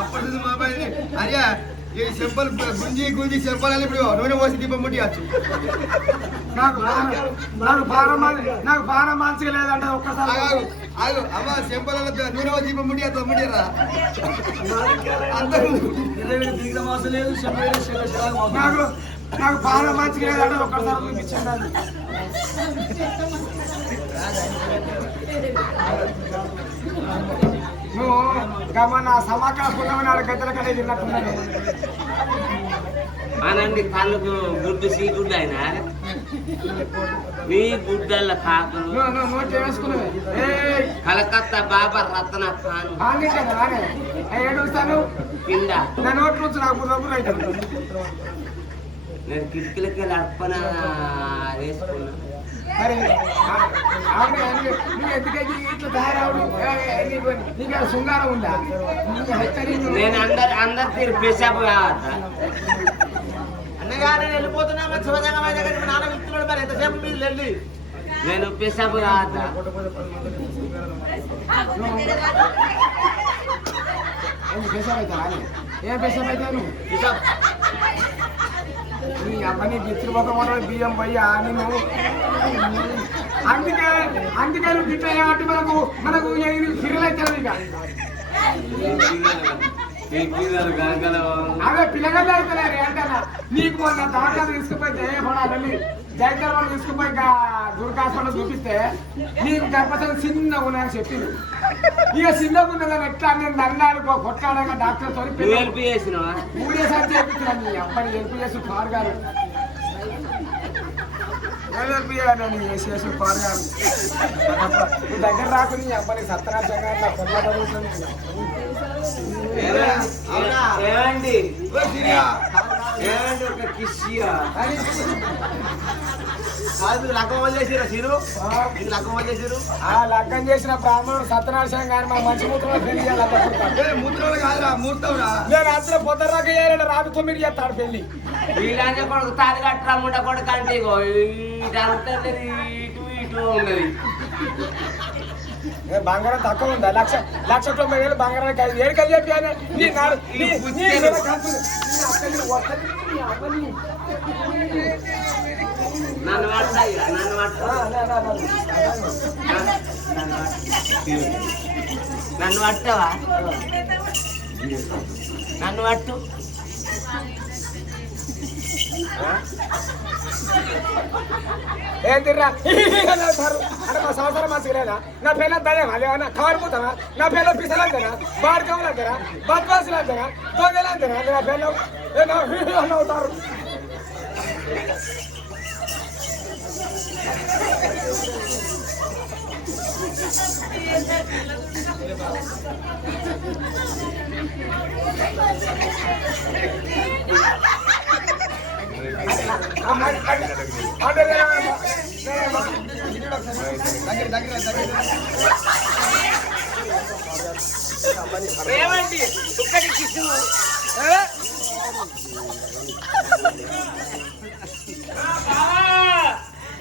అప్పటి మా అబ్బాయి అయ్యా ఈ చెంపలు గుంజి చెంపాలని ఇప్పుడు నూనె పోసి దీపం ముట్టియచ్చు. నాకు బాగా మంచిగా లేదంటే ఒక్కసారి ఆగు అమ్మ చెంపలలో నూనె పోసి దీపం ముట్టియచ్చు ముట్టియరా నాకు బాగా మంచిగా లేదంటే ఒక్కసారి చూపించండి. నువ్వు గమన సమాకాశం గద్దెల కడే తిన్నట్టున్నాను. అనండి కళ్ళకు గుడ్డు సీ గుడ్డు అయినా మీ గుడ్డల కాకులు కలకత్తా బాబా రత్న ఖాన్ ఏడుస్తాను కింద నా నోట్ నుంచి నాకు డబ్బులు అవుతాను. నేను కిటికీలకి అర్పణ వేసుకున్నా. అరే నువ్వు ఎందుకైతే ఇట్లా తయారవుడు నీకు శృంగారం ఉందా? నేను అందరు తీరు పెసాపు కావద్దా అన్నయ్య నేను వెళ్ళిపోతున్నా శివజంగ నాన్న వెళ్తున్నాడు మరి ఎంతసేపు మీరు వెళ్ళి నేను పెసాపు కావద్దా? పెసాబ్ అవుతా ఏం పెసాబ్ అవుతాను? నీ అమ్మని గిచ్చిన ఒక బియ్యం పోయి నేను అందుకే నువ్వు గిట్ల ఏమంటే మనకు ఫిరలైతే ఇక అదే పిల్లగాళ్ళు అవుతున్నారే అంటారా. నీకు మొన్న దాఖలు తీసుకుపోయి జయపడాలని జయకర్మలు తీసుకుపోయి దుర్గాస్పంలో చూపిస్తే నీకు గర్భసం చిన్నగా ఉన్నాయని చెప్పింది. ఇక చిన్నగా ఉన్నదని ఎట్లా నేను నన్నాడు కొట్లాడగా డాక్టర్ తో ఊరేసారి చేపిస్తున్నాను. నీ అబ్బాయి హెల్ప్ చేసి కారు గారు హెల్ప్ చేయాలని చేసి కారు గారు నీ దగ్గర రాకు. నీ అబ్బాయి సత్యనాశంగా ఏమండి ఒక కిషియా లగ్గం చేసిన బ్రాహ్మణుడు సత్యనారాయణ గారు మా మంచి మూత్రంలో పెళ్లి చేయాలి. మూత్రంలో కాదురా మూర్తంరా. నేను రాత్రి పొద్దురాక చేయాలి. రాత్రి 9 చేస్తాడు పెళ్లి. వీళ్ళంటే కొడుకు తాది కట్టరా ముండ కొడుకు అంటే ఇటు ఇటు ఉన్నది. బంగారం తక్కువ ఉందా? 1,90,000 బంగారానికి 5,000 కలిసి చెప్పాను. నన్ను పడతాయి నన్ను పట్టవా? నన్ను పట్టు. ఏం తిర్రా అంటే మా సంవత్సరం మంచిగా లేదా? నా పిల్ల దయ్యం అదేమన్నా కారిపోతానా? నా పిల్ల పిసలంతేనా? బాడకములంతేనా? బద్మాసులంతేనా? దొంగలంతేనా? నా పిల్ల అవుతారు. ఏమండి ఒక్కటి కిసు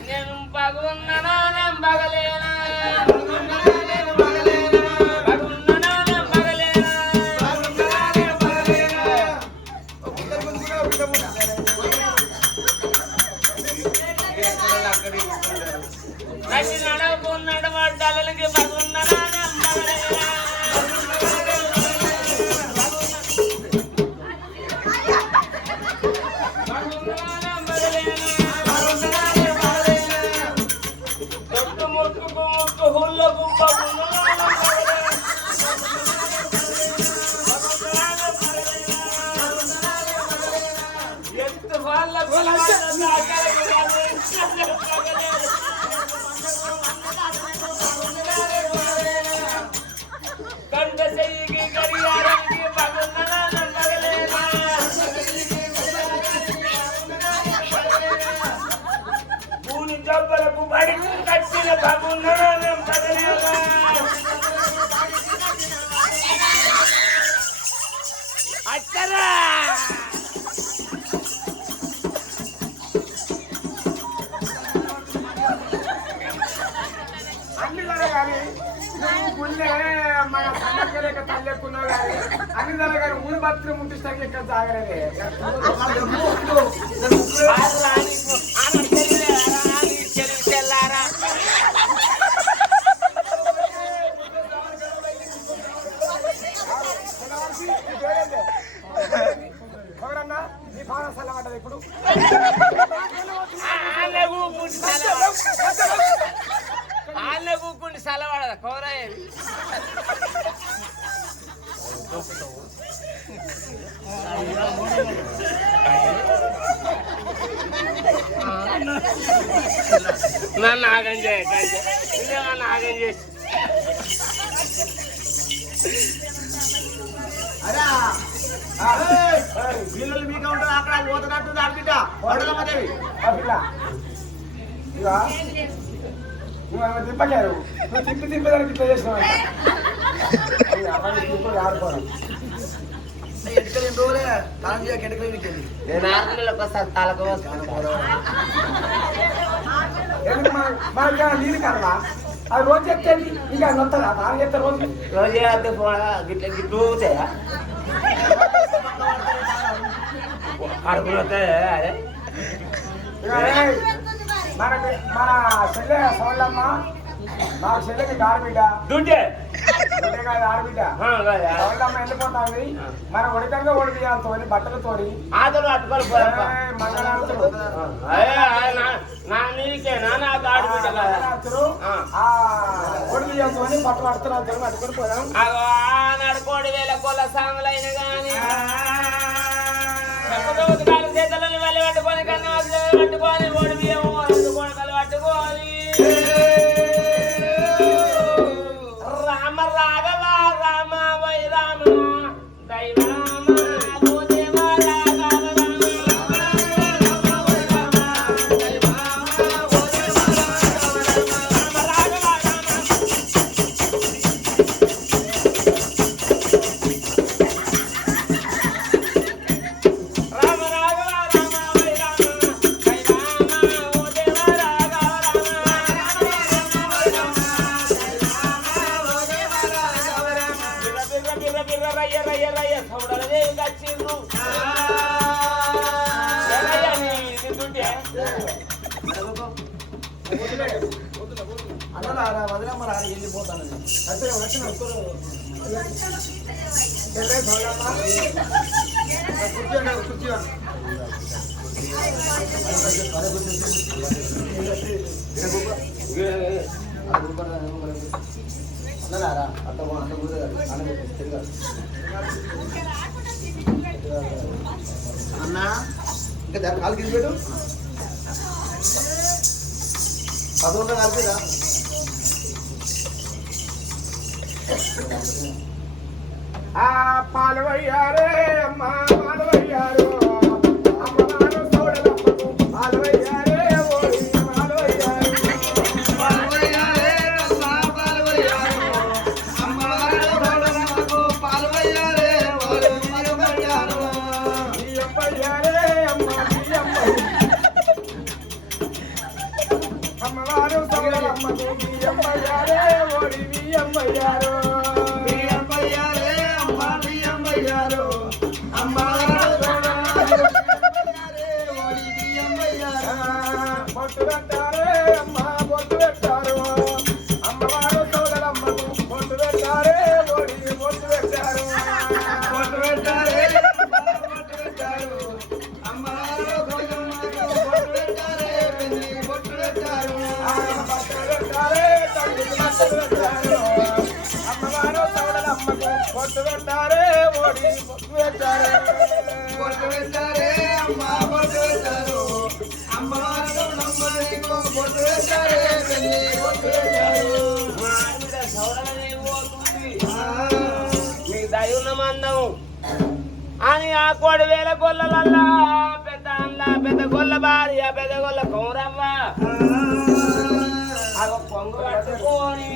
నేను బాగున్నానా నేను బాగలేనా నడవడ్డాలకి బాగున్నానా నేను బాగలేనా లేకున్నావు కానీ అన్ని జరగాలి ఊరి బతుకు ముట్టిస్తాకి ఇక్కడ జాగలేదే ఎవరన్నా నీ పాన సల్లబడ్డది ఇప్పుడు ఆళ్ళ కూకుండి సలవాడదా కోరాయేది నన్ను ఆగం నన్ను ఆగం చేసి అరా వీళ్ళు మీకు ఉంటుంది అక్కడ పోతున్నట్టు ఆడబిడ్డ వడలమ్మదేవి నువ్వు తిప్పలేరు నువ్వు తిప్పేదానికి ఇట్లా చేసినావు ఆడుకోవడం నేను 6 నెలలకు ఒకసారి తలకు మనకి నీళ్ళు కన్నా అది రోజు చెప్తే ఇంకా నొత్తదా నాన్న చెప్తే రోజు రోజు గిట్ల గిట్లు ఊగుతాయా కడుపులు వస్తాయా అదే మన చెల్లె సోళ్ళమ్మ మా చెల్లెకి ఆడబిడ్డ దుడ్డే కాదు ఆడబిడ్డ సోళ్ళమ్మ వెళ్ళిపోతాంది మన ఉడకంగా ఒడియాలతో బట్టలతోని ఆదరు అట్టుకొని మంగళారతులు నీకేనా నాకు ఆడబిడ్డ ఒడియాలతో బట్టలు పడుతున్నారు పట్టుకొని పోదాం నడుకోడి వేల కొల్ల సాములైన గాని చేతులని వెళ్ళి పట్టుకొని కన్నా పట్టుకొని ఓడి బియ్యము కొనకలు పట్టుకోవాలి రామ రాఘవ రామ వై రామ దైవ వదిలమ్మ రాని వెళ్ళిపోతాను అంటే వచ్చిన చెల్లె సోళ్ళమ్మ అన్నలారా అంత అన్న ఇంకా దాని కాలు కింద పెట్టు పదకొండ కలిపిరా పాలు వయ్యారే అమ్మ పాలు వయ్యారు అమ్మవారు సోడలమ్మకు పాలు వయ్యారే ఓడి పాలు వయ్యారు అమ్మవారు సోడలమ్మకు బియ్యమ్మయ్యారే ఓడి బియ్యమ్మయ్యారు బొట్టు పెట్టారే అమ్మ బొట్టు పెట్టారు అమ్మవారు సోదరమ్మకు బొట్టు పెట్టారే ఓడి బొట్టు పెట్టారు బొట్టు పెట్టారే బొట్టు పెట్టారు అమ్మవారు సోదరమ్మకు బొట్టు పెట్టారే బొట్టు పెట్టారు బొట్టు పెట్టారే తల్లికి బొట్టు పెట్టారు అమ్మవారు సోదరమ్మకు బొట్టు పెట్టారే ఓడి బొట్టు పెట్టారే బొట్టు పెట్టారే అమ్మ బొట్టు పెట్టారు అని ఆ కోడి వేల గొల్లలల్లా పెద్ద గొల్ల భార్య పెద్ద గొల్ల కౌరవ్వ అగో పొంగు పట్టుకొని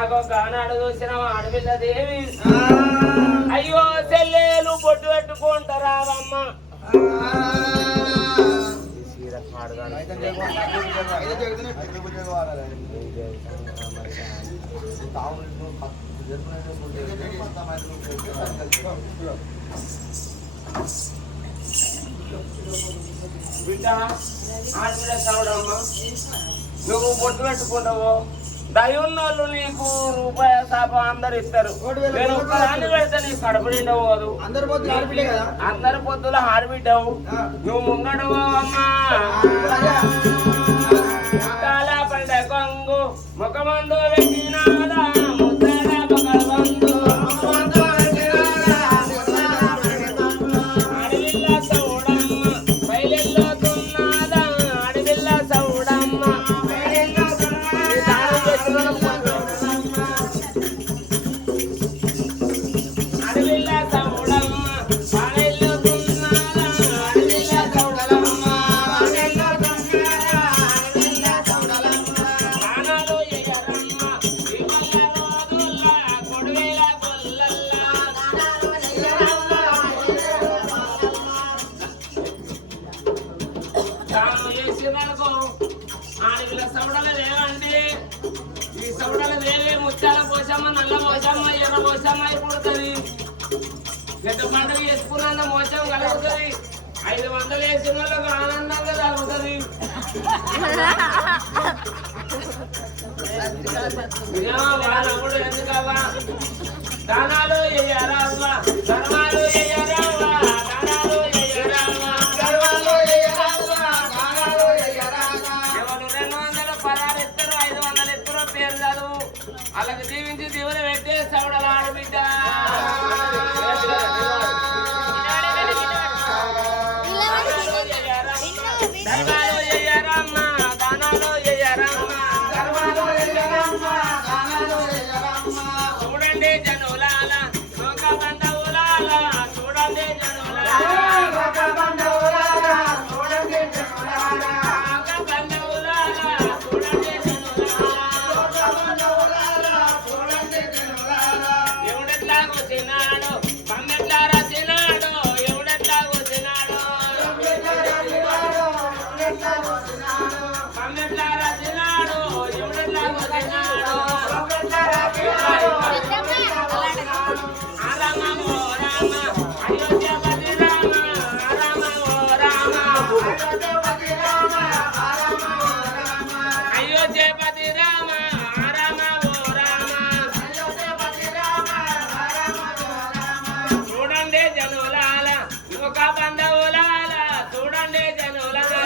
అగో గానాడు చూసిన ఆడపిల్ల దేవి అయ్యో చెల్లెలు బొట్టు పెట్టుకుంటారావమ్మ బిడ్డ ఆడబిడ్డ చదవడమ్మా నువ్వు బొట్టు పెట్టుకుంటావు దయున్నోళ్ళు నీకు రూపాయ శాపం అందరు ఇస్తారు నేను ఒక్కదాన్ని పెడితే నీకు కడుపు నిండవదు అందరి పొద్దున ఆడబిడ్డే కదా అందరి పొద్దుల ఆడబిడ్డవు నువ్వు ముంగడవు అమ్మా ముద్దాల పండ కొంగు ముఖమందు పెట్టినాదా ముద్దాల పగలబందు అడవిల్ల సౌడమ్మ బయలెల్లో తున్నదా అడవిల్ల సౌడమ్మ అడవిల్ల సౌడమ్మ బయలెల్లో తున్నదా అడవిల్ల సౌడమ్మ ప్రాణాలు ఎగరమ్మ ఇవల్ల రోజుల్ల కొడువేల కొల్లల్ల తాను చేసిననుకో ఆడవిల్ల సౌడలు లేవండి ఈ సౌడలు వేరే ముత్యాల పోసమ్మ నల్ల పోసమ్మ ఎర్ర పోసమ్మ అయిపోతుంది పెద్ద పండుగ చేసుకున్న మోసం కలుగుతుంది 500 వేసిన వాళ్ళకు ఆనందంగా కలుగుతుంది వాళ్ళప్పుడు ఎందుకవ్వా దానాలు వేయరావ్వా ధర్మాలు వేయరావ్వా దానాలు వేయరావ్వా ధర్మాలు వేయరావ్వా దానాలు వేయరావ్వా ఎవరు 216 ఎత్తారు 500 ఎత్తారో పేరు చదువు వాళ్ళకి దీవించి దీవులు పెట్టే సౌడల ఆడబిడ్డ ధర్మాలు వేయరమ్మ దానాలు వేయరమ్మ ధర్మాలు వేయరమ్మ దానాలు వేయరమ్మ చూడండి జనులాల లోక బంధువులాల చూడండి జనులాల లోక బంధువులాల చూడండి జనులాల లోక బంధువులాల చూడండి జనులాల లోక బంధువులాల చూడండి జనులాల ఎవడెట్లా వచ్చినాడు పమ్మెట్లా రచినాడు ఎవడెట్లా వచ్చినాడు పమ్మెట్లా రచినాడు ఎవడెట్లా వచ్చినాడు రామ ఓ రామ అయోధ్యపతి రామ రామ ఓ రామ అయోధ్యపతి రామ రామ ఓ రామ చూడండి జనులాల లోక బంధువులాల చూడండి జనులాల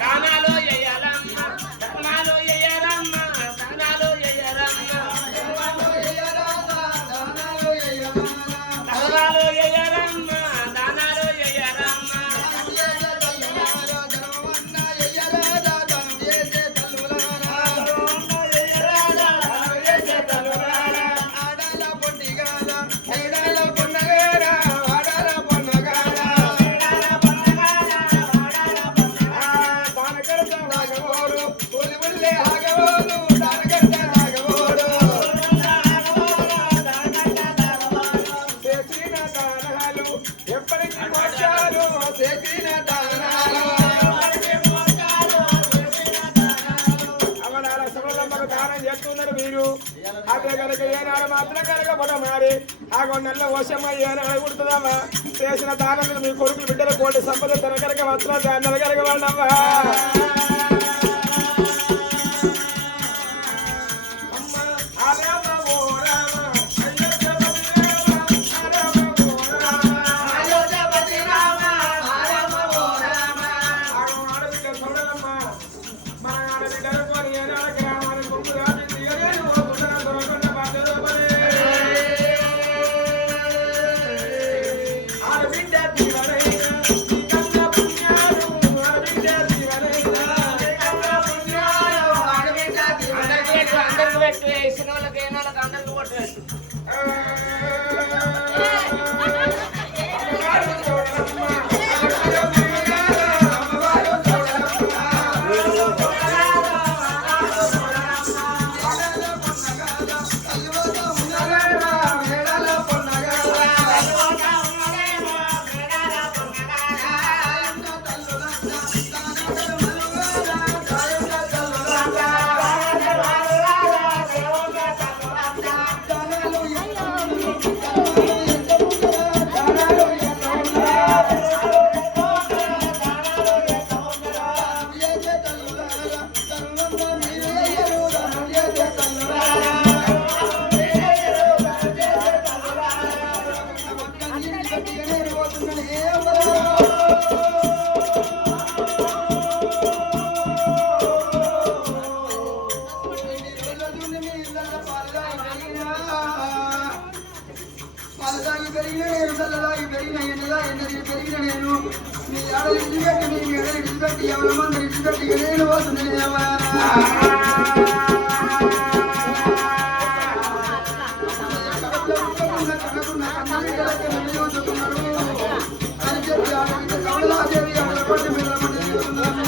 దానాలు ఎయ్యాలమ్మ ధర్మాలు ఎయ్యరమ్మ దానాలు ఎయ్యరమ్మ ధర్మాలు ఎయ్యరమ్మ దానాలు ఎయ్యరమ్మ ఎప్పటికీ మోసాలు చేసిన దానాలు అవనాల సముద్రంలో దానం చేస్తున్నారు మీరు అదే కనుక ఏనాడు మాత్రం కనుక పొడమారి ఆ కొన్నెల్ల వర్షమ్మ ఏనాడు కుడుతుందమ్మా చేసిన దానం మీ కొడుకులు బిడ్డల కోటి సంపద తన కనుక వస్త్రం దాన్నల కనుక వాళ్ళమ్మా అందరికి పెట్టు వేసిన వాళ్ళకి అయిన వాళ్ళకి అందరికి కొట్టు పెట్టు Bye. మీ ఇళ్ళల్లో పాలదాగి పెరిగిన నేను చల్లదాగి పెరిగిన ఎన్నది పెరిగిన నేను నీ ఆడలు ఇచ్చిపెట్టి నీ మెడలు ఇచ్చిపెట్టి ఎవరి మందిని ఇచ్చిపెట్టి నేను పోతున్నానేమా అని చెప్పి ఆడవిత కమలాదేవి ఆడల కొట్టి వెళ్ళమని చెప్తున్నాను.